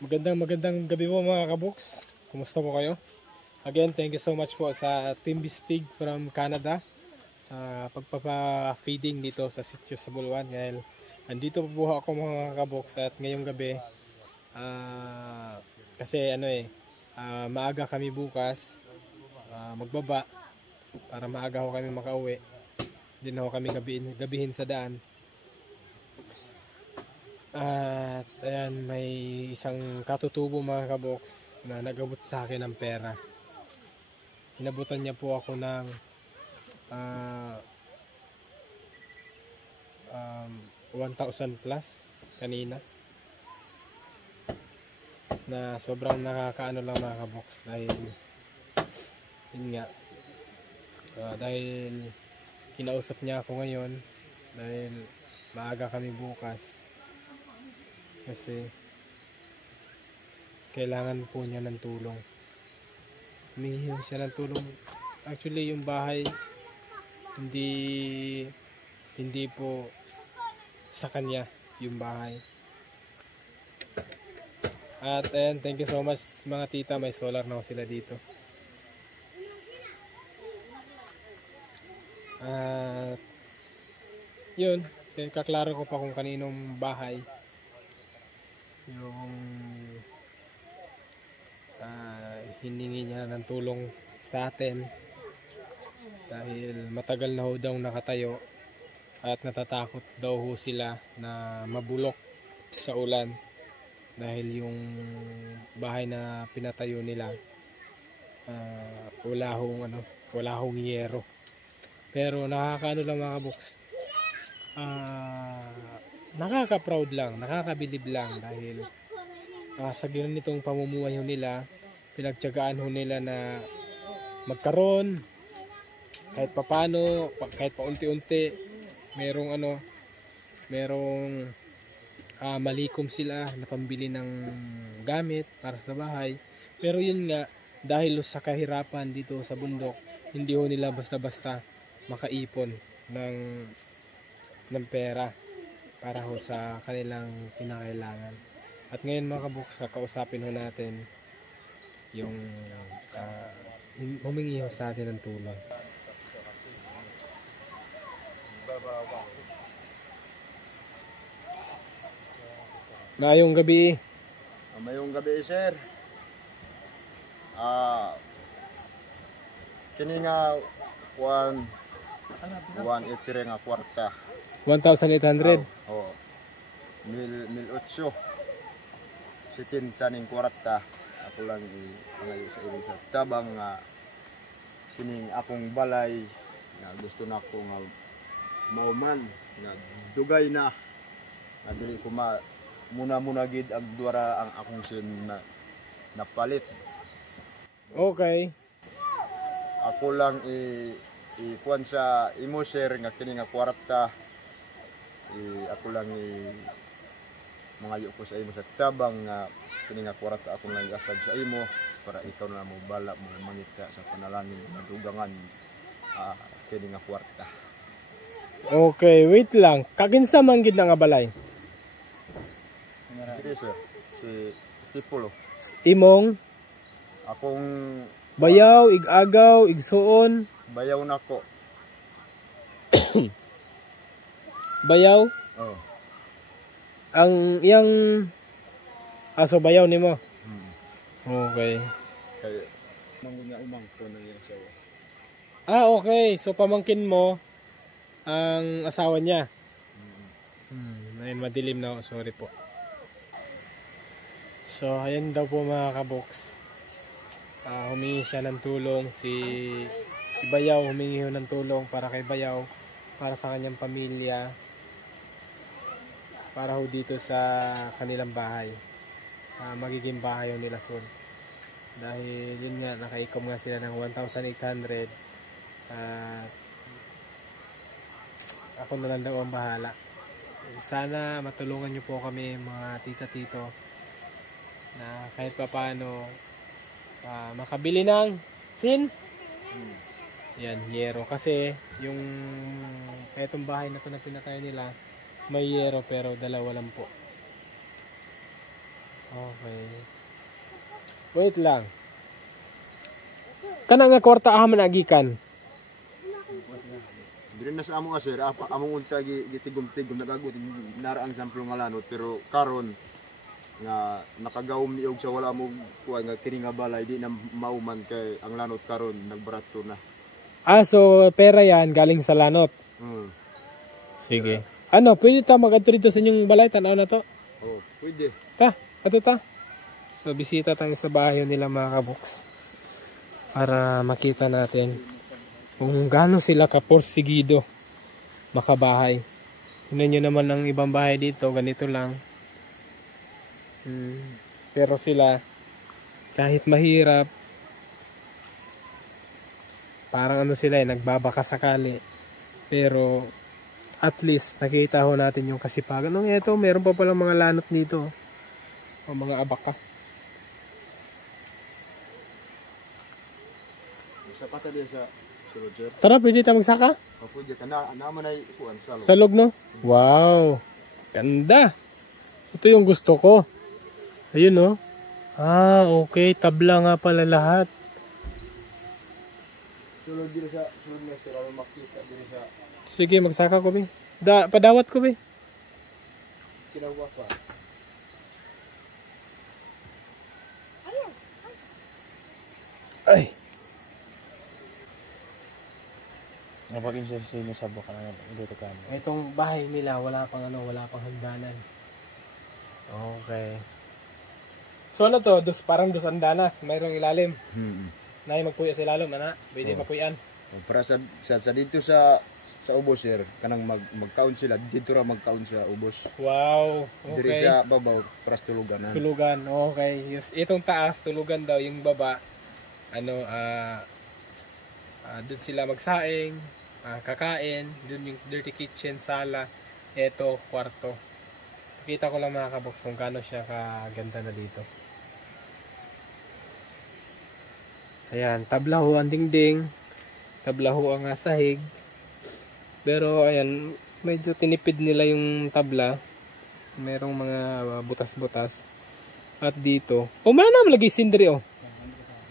Magandang gabi po mga kaboks. Kumusta po kayo? Again, thank you so much po sa Team Bistig from Canada sa pagpapa-feeding dito sa sitio sa Buluan. Ngayon, andito po ako mga kaboks at ngayong gabi kasi maaga kami bukas magbaba para maaga ho kami makauwi. Hindi na ho kami gabihin sa daan. At ayan, may isang katutubo mga kaboks na nagabot sa akin ng pera. Inabutan niya po ako ng 1,000 plus kanina, na sobrang nakakaano lang mga kaboks dahil yun nga, dahil kinausap niya ako ngayon dahil maaga kami bukas kasi kailangan po niya ng tulong. Humihingi siya ng tulong. Actually yung bahay hindi po sa kanya yung bahay. At ayan, thank you so much mga tita, may solar na sila dito. At yun, kaklaro ko pa kung kaninong bahay yung hiningi niya ng tulong sa atin dahil matagal na ho daw nakatayo at natatakot daw ho sila na mabulok sa ulan dahil yung bahay na pinatayo nila wala hong yero. Pero nakakaano lang mga kaboks, nakaka-proud lang, nakakabilib lang dahil sa ganitong pamumuhay ho nila, pinagtiyagaan ho nila na magkaroon kahit papano, kahit paunti-unti merong malikom sila na pambili ng gamit para sa bahay. Pero yun nga, dahil sa kahirapan dito sa bundok, hindi ho nila basta-basta makaipon ng pera para ho sa kanilang kinakailangan. At ngayon mga kaboks, kakausapin ho natin yung humingi ho sa atin ng tulong. Mayong gabi. Mayong gabi sir. Kini nga 180 nga kwarta. 1,800? Oo. 1,800. Sitin taning kwarta. Ako lang ngayon sa inyo sa tabang nga sining akong balay na gusto na ko nga mauman na dugay na dili ko muna gid ang duara ang akong sin na napalit. Okay. Ako lang kuan sa imo sir nga kini nga kwarta, ako lang mangayo ko sa imo sa tabang nga kini nga kwarta akong lang asad sa imo para ikaw na mo bala mo mangita sa panalangin madugangan kini nga kwarta. Okay, wait lang. Kaginsa man gid nga balay? Sige sir, si Tipulo. Imong Akong bayaw, igagaw, igsuon. bayaw na ko. Bayaw? Oh. Ang iyang aso bayaw nimo. Okay. Kaya mangunya umang ko na yung asawa. Okay. So pamangkin mo ang asawa niya. Ayun, madilim na ako. Sorry po. So ayan daw po mga kaboks. Humingi siya ng tulong. Si Bayaw humingi ng tulong para kay Bayaw, para sa kanyang pamilya, para ho dito sa kanilang bahay. Magiging bahay nila soon. Dahil yun nga, nakaikom nga sila ng 1,800. Ako na lang daw ang bahala. Sana matulungan nyo po kami mga tita-tito na kahit pa paano makabili ng yan, yero. Kasi yung etong bahay na to na pinatayo nila may yero pero dalawa lang po. Okay. Wait lang. Kana nga kwarta man agikan. Diri na sa amo nga sir, among unta gitigom-tigom nagagot naraang samplo nga lanot pero karon nga nakagawom ni og sa wala mo kuha nga kini nga balay di na mauman kay ang lanot karon nagbarato na. So pera yan galing sa lanot. Sige. Ano, pwede ta mag-adto dito sa inyong balay, tanaw na to? Oh, pwede. Ato ta. So bisita tayo sa bahay nila mga kaboks. Para makita natin kung gaano sila kaporsigido makabahay. Tingnan nyo naman ang ibang bahay dito, ganito lang. Pero sila, kahit mahirap, parang ano sila nagbabaka sakali. Pero at least nakita ho natin yung kasipagan. Ito, meron pa palang mga lanot dito. O mga abaka. Sapata din sa sulod sir. Tara, pwede tayo magsaka? Pwede ka na naman ay kuan salog. Salog, no? Wow! Ganda! Ito yung gusto ko. Ayun, no? Okay. Tabla nga pala lahat. Sulod din sa sulod na sir, ano makita din sa Sige, magsaka ko, be. Padawat ko, be. kinawa pa. Ay! Napagin siya sinasabok ka na dito ka. Itong bahay nila, wala pang hagdanan. Okay. So ano to? Parang dos andanas. Mayroong ilalim. Nay magpuya sa ilalim, ana. Pwede mapuyan. Para sa dito sa ubos sir, kanang mag-count sila dito ra mag-count sa ubos. Wow. Diri Okay. sa babaw para tulugan. Tulugan. Okay. Itong taas, tulugan daw. Yung baba, doon sila magsaing, kakain. Doon yung dirty kitchen, sala. Ito, kwarto. Kita ko lang mga kaboks kung gaano siya kaganda na dito. Ayan, tabla ho ang dingding. Tabla ho ang sahig. Pero ayan, medyo tinipid nila yung tabla. Merong mga butas-butas. At dito, may naman lagi sindri oh.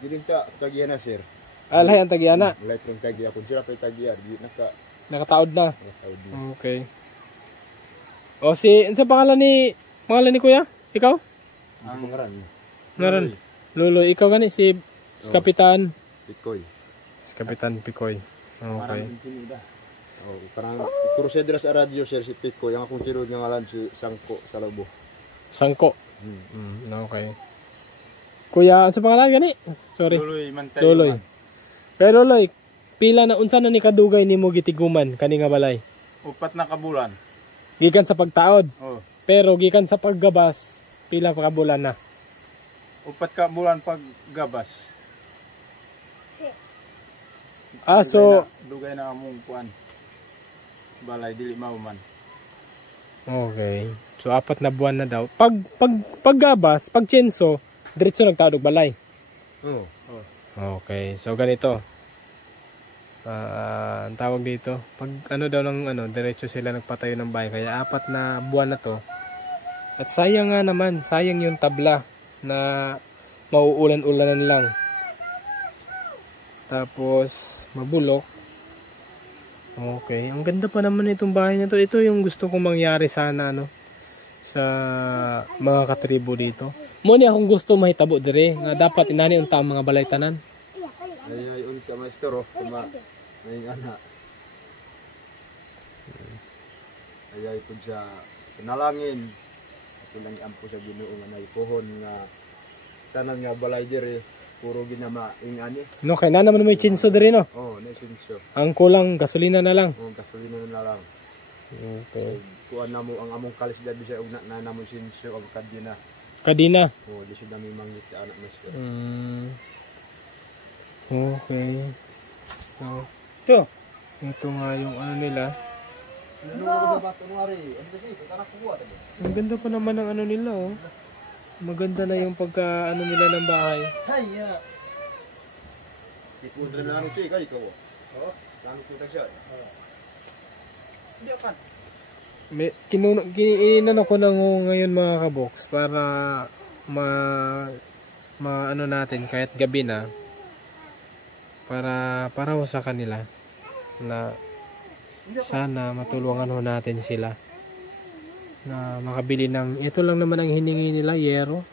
Diling ta tagiya na sir. Alay ang tagiana. Light ng tagiya kun sila kay tagiya, di Nakataod na. nakataod din. Okay. O sa pangalan ni Kuya? Ikaw? Ang ngaran. Ngaran. Luloy, ikaw gani si Kapitan. Pikoy. Si Kapitan Pikoy. Okay. Oh, parang crusader sa radyo sir si Pikoy, ang akong tirod nga ngalan si Sangko Salabo. Sangko. Okay. Kuya, sa pangalan gani? Sorry. Luloy Mantay. Luloy. Pero Luloy, pila na unsa na ni kadugay nimo gitiguman kani nga balay? Upat na kabulan. Gikan sa pagtaod. Oh. Pero gikan sa paggabas, pila pa ka bulan na? Upat ka bulan pag gabas. So Dugay na among kuan. Balay dili mauman. okay. So 4 na buwan na daw. Paggabas, pag tsenso, diretso nagtaod og balay. Oh. Okay. So ganito. Ang tawag dito, pag daw ng diretso sila nagpatayo ng bahay, kaya 4 na buwan na to. At sayang nga naman, sayang yung tabla na mauulan-ulanan lang. Tapos mabulok. Okay, ang ganda pa naman itong bahay na to. Ito yung gusto kong mangyari sana sa mga katribo dito. Muna akong gusto mahitabo dire nga dapat inani unta ang mga balay tanan. Ay unta maestro, kuma may ana. Ay pud sa panalangin. Ako lang iampo sa Ginoo nga nay pohon nga tanan nga balay dire puro ginama ingani. No, kay na naman may chinso dire no. Oh, na sinso. Ang kulang gasolina na lang. Oh, gasolina na lang. Okay. Kuan na mo ang among kalisdad bisa og na namo sinso og kadina. Kadina. Oh, di siya dami manggit sa anak maestro. Okay. So, ito nga yung nila. Ang ganda pa naman ng nila oh. Maganda na yung pagka nila ng bahay. Haya. Ipundra na lang ito kay ko. Oh, lang ko siya. Hindi pa. Inano ko na ngayon mga kaboks para ano natin kahit gabi na para ho sa kanila na sana matulungan ho natin sila na makabili ng ito lang naman ang hiningi nila, yero.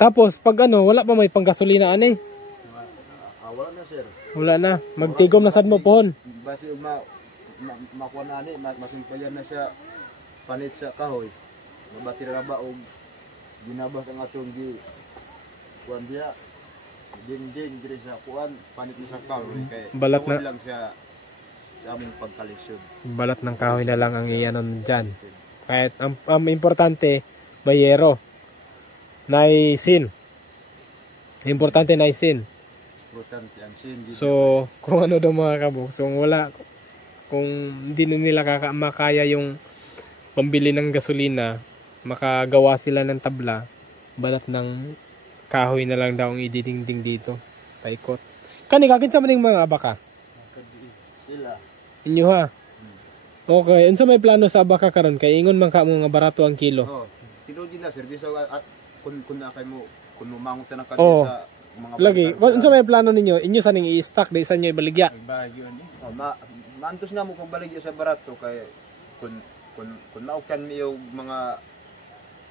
Tapos pag ano, wala pa may panggasolina ani. Wala na sir. Wala na. Magtigom na sad mo pohon. Basi makuha na ni, masimpayan na siya panit sa kahoy. Mabatira na ba og ginabas ang atong kuan dia. Ding diri sa kuan panit ni sa kahoy kay Balat na lang siya sa among pagkalisod. balat ng kahoy na lang ang iyanon diyan. Kahit ang importante bayero. Naisin. Importante naisin. Importante ang sin. So, kung ano daw mga kaboks, kung hindi na nila makaya yung pambili ng gasolina, makagawa sila ng tabla, balat ng kahoy na lang daw ang ididingding dito. Paikot. Kani, kakinsa man yung mga abaka? Sila. Inyo ha? Okay, unsa may plano sa abaka karon kay ingon man ka mo nga barato ang kilo. Oh, tinuod na serbisyo at kun na kay mo kun mangut na ka Oo. sa mga Lagi, unsa may plano ninyo? Inyo sa ning i-stock di sa inyo ibaligya. Bagyo ni. Oh, maantos na mo kung baligya sa barato kay kun naukan mi og mga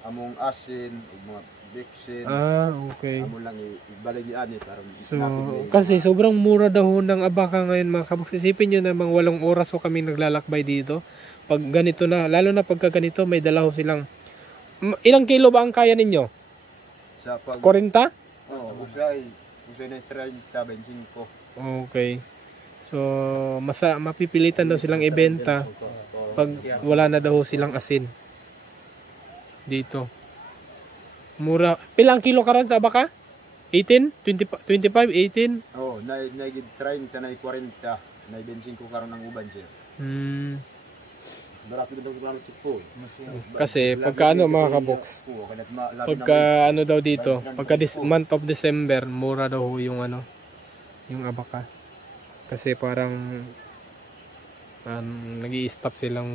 among asin ug mga dixin. Okay. Amo lang ibaligya ani para So, kasi sobrang mura daw ng abaka ngayon mga kaboks. Isipin nyo na mga 8 oras ko kami naglalakbay dito. Pag ganito na, lalo na pagka ganito, may dala ho silang. Ilang kilo ba ang kaya ninyo? sa pag 40? usay na 30 25. Okay. So, mapipilitan daw silang ibenta pag wala na daw silang asin. Dito. Mura. Pilang kilo karon sa abaka? 18? 25? 18? Oh, na 30 na 40 na 25 karon ang uban sir. Barato daw sa plano tipo. Kasi pagka ano mga kaboks, pagka ano daw dito, pagka month of December, mura daw ho yung ano, yung abaka. Kasi parang nag-i-stop silang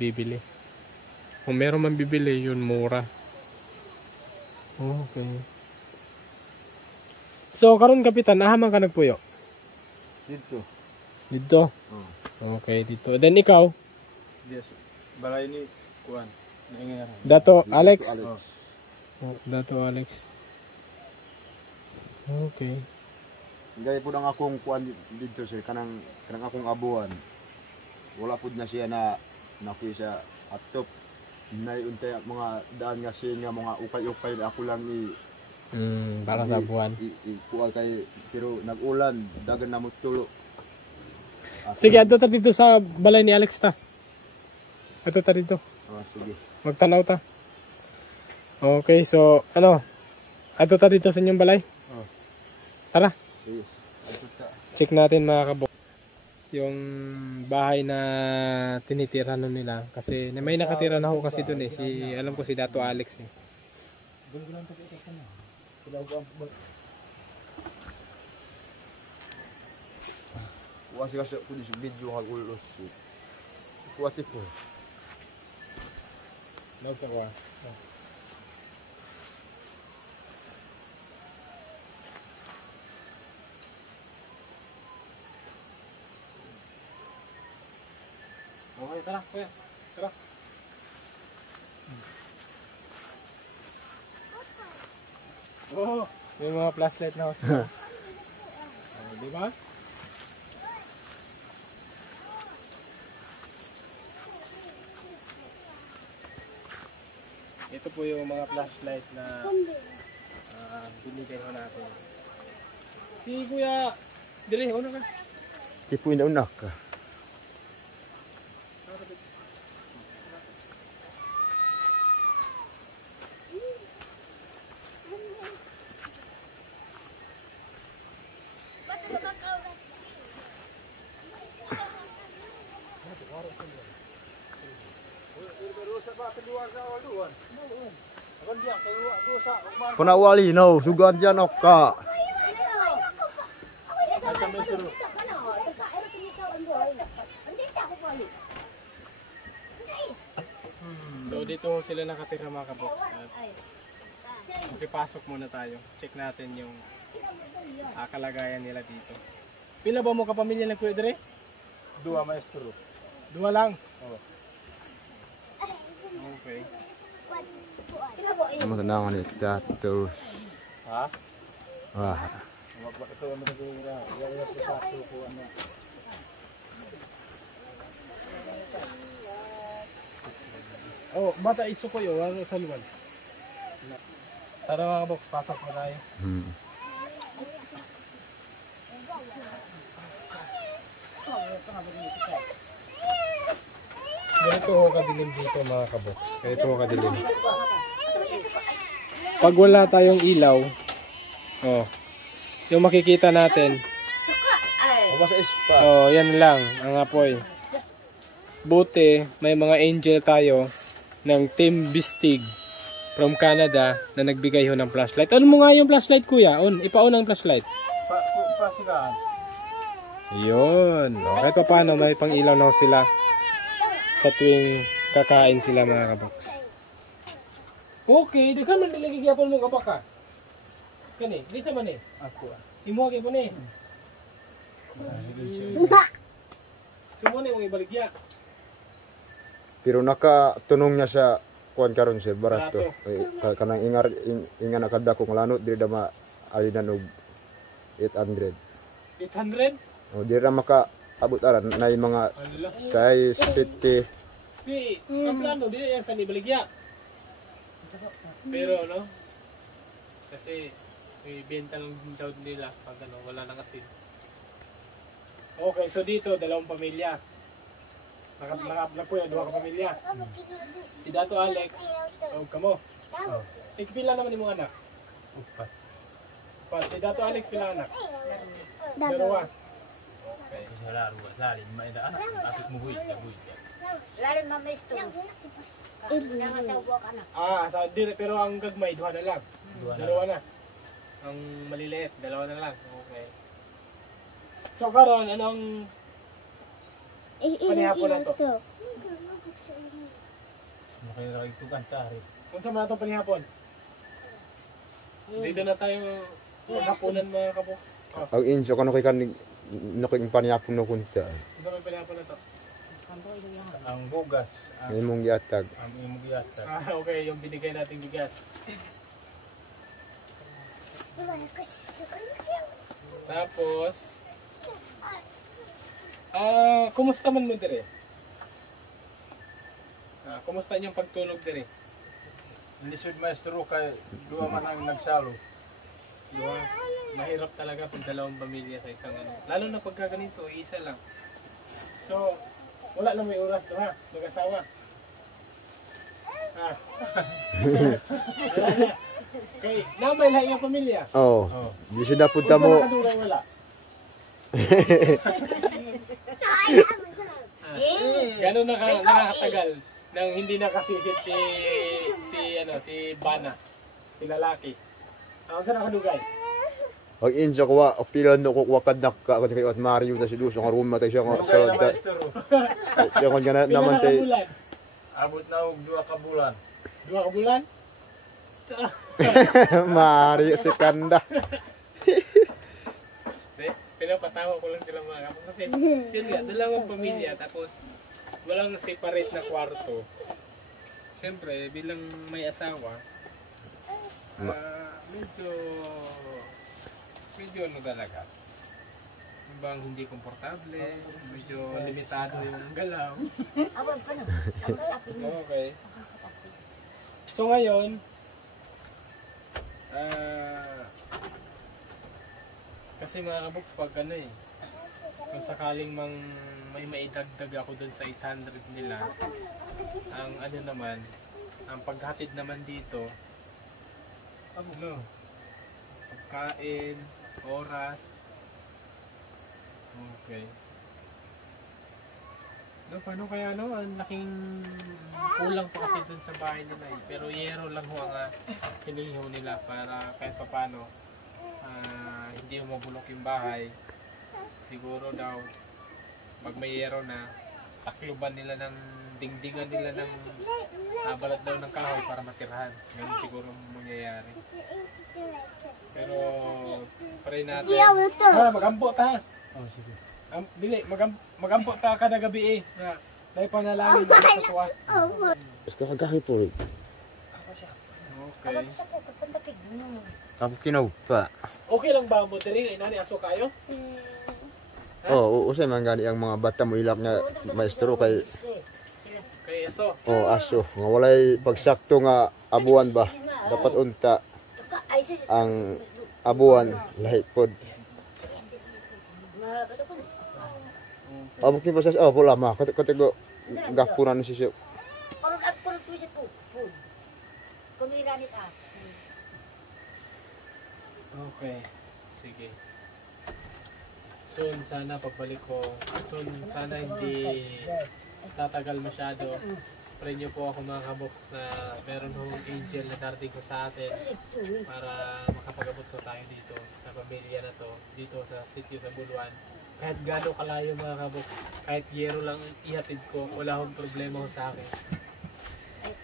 bibili. Kung meron man bibili, yun mura. Okay. So karon kapitan, ahaman ka nagpuyo? Dito. Dito? Okay, dito. Then ikaw? Yes. Balay ni kuan. Naingaran. Dato Alex? Alex. Dato Alex. Okay. Gaya po ng akong kuan dito sir kanang akong abuan. Wala pud na siya na nakuha sa atop. Naiuntay mga daan nga siya nga mga ukay-ukay na ako lang para sa buwan. Kuha kay pero nag-ulan dagan na mo tulo. Sige, ato ta dito sa balay ni Alex ta. Ato ta dito. Sige. Magtanaw ta. Okay, so ano? Ato ta dito sa inyong balay. Tara. Sige. Check natin mga kabok. Yung bahay na tinitira nun nila kasi may nakatira na ho kasi dun alam ko si Dato Alex eh. Wasi kasi ko di video kag ulos. Wasi po. Nagkawa. Okay, tara, kuya. Tara. Oh, may mga flashlight na house. Di ba? Ito po yung mga flashlight na binigay ko natin. Si Kuya, dili, una ka. Tipo ina unak ka. Panawali no, sugan diyan ka. So dito sila nakatira mga kabok. At makipasok muna tayo. Check natin yung kalagayan nila dito. Pila ba mo kapamilya na kuya dire? 2 maestro. 2 lang? Oo. Okay. Ano tanangan ni Tato? Ha? Wah. Ito ang magiging pato ko ano. Oh, bata iso ko yo, ano sa luwan. Tara mga kabok, pasok na tayo. Ganito ho kadilim dito mga kabok. Ganito ho kadilim. Pag wala tayong ilaw, oh, yung makikita natin, O sa ispa. oh, yan lang ang apoy. Buti may mga angel tayo ng Team Bistig from Canada na nagbigay ho ng flashlight. Ano mo nga yung flashlight kuya? Ipaon ang flashlight. Pasilaan. Yun. O, kahit pa paano may pang ilaw na ho sila sa tuwing kakain sila mga kabak. Okay, daghan man nilagay gyapon mo kabak ka. Kani, di sa man eh. Ako. Imo gyapon eh. Sumuni mo ibaligya. Pero nakatunong niya sa kuan karon siya barato. Barato. Kanang inga nakadako ng lanot diri dama alinan og 800. 800? O diri ra maka abot aran na yung mga Allah. size city. Di, kaplano, di yan sa ibaligya. Pero no, kasi may benta lang daw nila pag ano, wala nang asin. Okay, so dito, 2 pamilya. Nakapla po yan, 2 pamilya. Si Dato Alex, o kamo. Pila naman yung mga anak? Upat. Si Dato Alex, pila anak? Dalawa. Okay. Wala ruwa. Lalim maida anak. Apit mo huy. Lalim mamisto. Nangasawa ka na. Pero ang gagmay, 2 na lang. Dalawa na. Ang maliliit, 2 na lang. Okay. So karon anong panihapon na to? Makiragay ko kan tari. Kung saan na ito panihapon? Dito na tayo hapunan mga kapo. Ang inso kano kay kan naking paniyapon no kunta. Kung saan may panihapon na to? Ang bugas. Ang imong giatag. Ang imong giyata. Okay, yung binigay nating bigas. Tapos, kumusta man mo dire? Kumusta niyong pagtulog dire? Lisod maestro kay 2 man ang nagsalo. Diba? Mahirap talaga pag 2 pamilya sa isang ano. Lalo na pagka ganito, isa lang. So, wala na may oras to ha, mag-asawa. Okay, na may lahi nga pamilya. Oh. Oh. Di siya dapat Kung mo. saan nakadugay wala. Gano'n nakatagal nang hindi nakasisit si Bana, si lalaki. Ako sa nakadugay. Ang inso ko wa pilan no ko wakad nak ka kay at Mario na si Luso nga room matay siya nga Lugay na sa maestro. yung kon gana naman tay Pinakabulan. Abot na og 2 ka bulan. 2 ka bulan? Mario si Kanda. Pinapatawa ko lang sila mga kapatid. Kasi yun nga, 2 pamilya tapos walang separate na kwarto. Siyempre, bilang may asawa, medyo ano talaga. Bang hindi komportable, medyo limitado yung galaw. Awag ka na. Okay. So ngayon, kasi mga kaboks pag ano eh, kung sakaling may maidagdag ako dun sa 800 nila, ang ano naman, ang paghatid naman dito, ano, pagkain, oras, okay. No, paano kaya no? Ang laking kulang pa kasi dun sa bahay nila eh. Pero yero lang ho ang hinihiho nila para kahit papano hindi mabulok yung bahay. Siguro daw pag may yero na takluban nila ng dingdingan nila ng balat daw ng kahoy para matirahan. Ganun siguro mangyayari. Pero pray natin. Magampo ta. Oh, sige. Dili, magampo ta kada gabi eh. Na, dahil panalangin na sa tuwa. Basta kagaki po. Ako siya. Okay. Alam sa po, kapandapig mo. Ako kinaw pa. Okay lang ba mo diri inani aso kayo? Oo, usay man gani ang mga bata mo ilak nga maestro kay Kay aso. aso nga walay pagsakto nga abuan ba. Dapat unta ang abuan lahi pod. Abok ni pasas pula mah katigo gapunan si siya. Karun at karun po siya po. Kumira ni ta. Okay. Sige. Soon sana pagbalik ko. Soon sana hindi tatagal masyado. Pray niyo po ako mga kabox na meron hong angel na darating ko sa atin para makapag-abot ko tayo dito sa pamilya na to, dito sa sitio sa Buluan. Kahit gano'ng kalayo mga kabox, kahit yero lang ihatid ko, wala akong problema ho sa akin.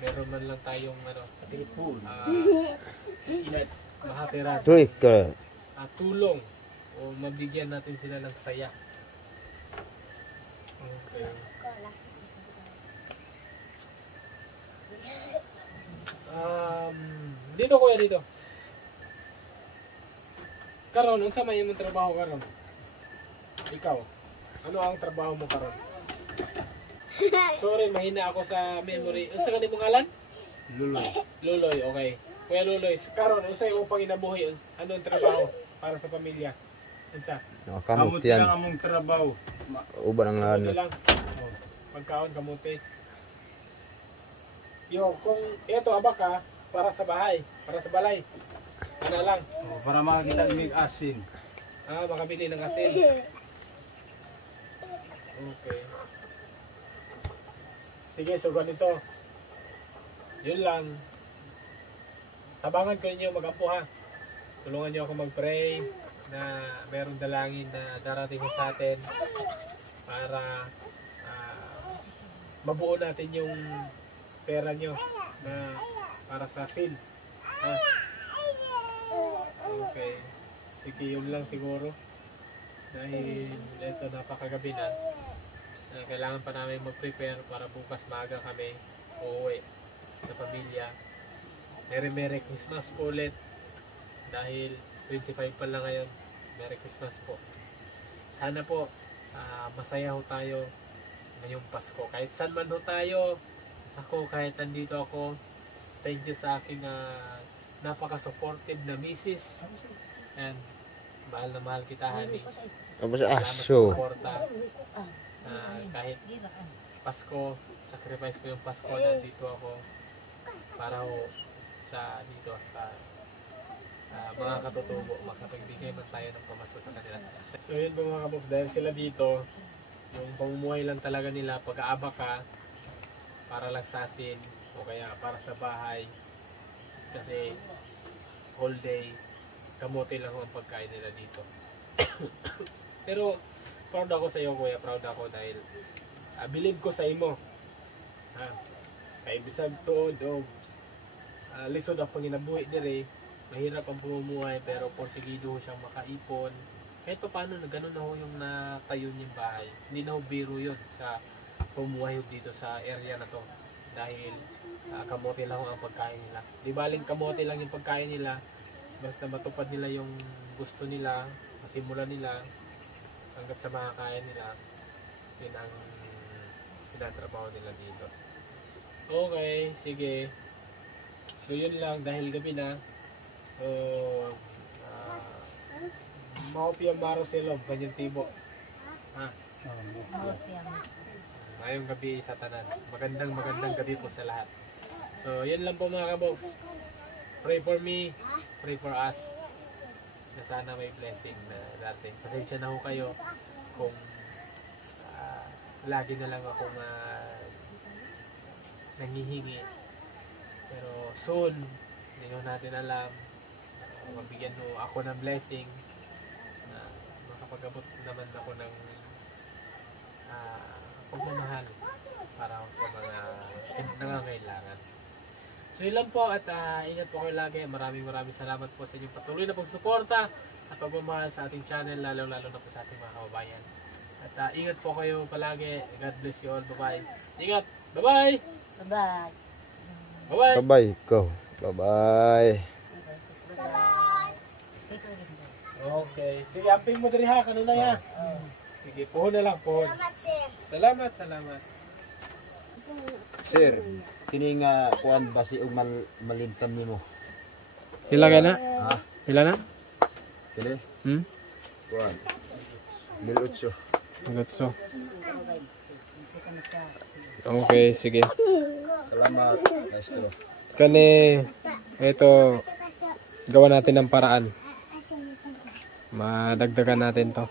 Meron man lang tayong mahatiran, Tuig ka. tulong o mabigyan natin sila ng saya. Okay. Dito kuya dito. Karon, unsa may imong trabaho karon? Ikaw. Ano ang trabaho mo karon? Sorry, mahina ako sa memory. Unsa kanimo ngalan? Luloy. Luloy, okay. Kuya Luloy, karon unsa imong panginabuhi? Ano ang trabaho para sa pamilya? Unsa? Kamot Kamot yan. lang among trabaho. Uban ang Kamuti ano. lang. Oh, pagkaon kamuti. Yo, kung ito abak ka para sa bahay, para sa balay. Ano lang? Oh, para makakita ng asin. Makabili ng asin. Okay. Sige, so ganito. Yun lang. Tabangan ko ninyo mag-ampo ha. Tulungan niyo ako mag-pray na merong dalangin na darating ko sa atin para mabuo natin yung pera nyo na para sa sin. Okay. Sige, yun lang siguro. Dahil ito napakagabi na. Kailangan pa namin mag-prepare para bukas maaga kami uuwi sa pamilya. Merry Christmas po ulit. Dahil 25 pa lang ngayon. Merry Christmas po. Sana po masaya ho tayo ngayong Pasko. Kahit saan man ho tayo, ako kahit nandito ako, thank you sa aking napaka-supportive na misis. And mahal na mahal kita, honey. Tapos aso. Sa suporta. Kahit Pasko, sacrifice ko yung Pasko, nandito ako para ho sa dito sa mga katutubo, makapagbigay man tayo ng pamasko sa kanila. So yun po mga kaboks, dahil sila dito, yung pamumuhay lang talaga nila, pag-aaba ka para lang sa asin o kaya para sa bahay, kasi whole day kamote lang ang pagkain nila dito. Pero proud ako sa iyo kuya, proud ako dahil believe ko sa imo. Kay bisag tuod o lisod ang panginabuhi dire, mahirap ang pamumuhay pero porsigido siyang makaipon. Kahit pa paano na gano'n na ho yung natayo niyang bahay. Hindi na ho biro yun sa pamumuhay dito sa area na to. Dahil kamote lang ho ang pagkain nila. Di baling kamote lang yung pagkain nila, basta matupad nila yung gusto nila, masimulan nila hanggat sa makakain nila, yun ang tinatrabaho nila dito. Okay, sige. So yun lang, dahil gabi na. So Maupiyang Maro Silog, Kanyang Tibo. Ngayong gabi sa tanan. Magandang gabi po sa lahat. So yun lang po mga kaboks. Pray for me, pray for us, na sana may blessing na dating. Pasensya na ho kayo kung lagi na lang akong nangihingi. Pero soon, hindi ho natin alam, mabigyan ho ako ng blessing na makapag-abot naman ako ng pagmamahal para sa mga nangangailangan. So yun lang po at ingat po kayo lagi. Maraming salamat po sa inyong patuloy na pagsuporta at pagmamahal sa ating channel, lalo na po sa ating mga kababayan. At ingat po kayo palagi. God bless you all. Bye-bye. Ingat. Bye-bye. Bye-bye. Bye-bye. Bye-bye, go. Bye-bye. Okay. Sige, amping mo diri ha. Kanunay ha. Sige, puhon na lang. Puhon. Salamat. Sir, kini nga kuan basi og malimtam nimo. Pila ka na? Ha? Pila na? Kini? Kuan. 1,800. Gutso. Okay, sige. Salamat, maestro. Kani, ito, gawa natin ng paraan. Madagdagan natin to.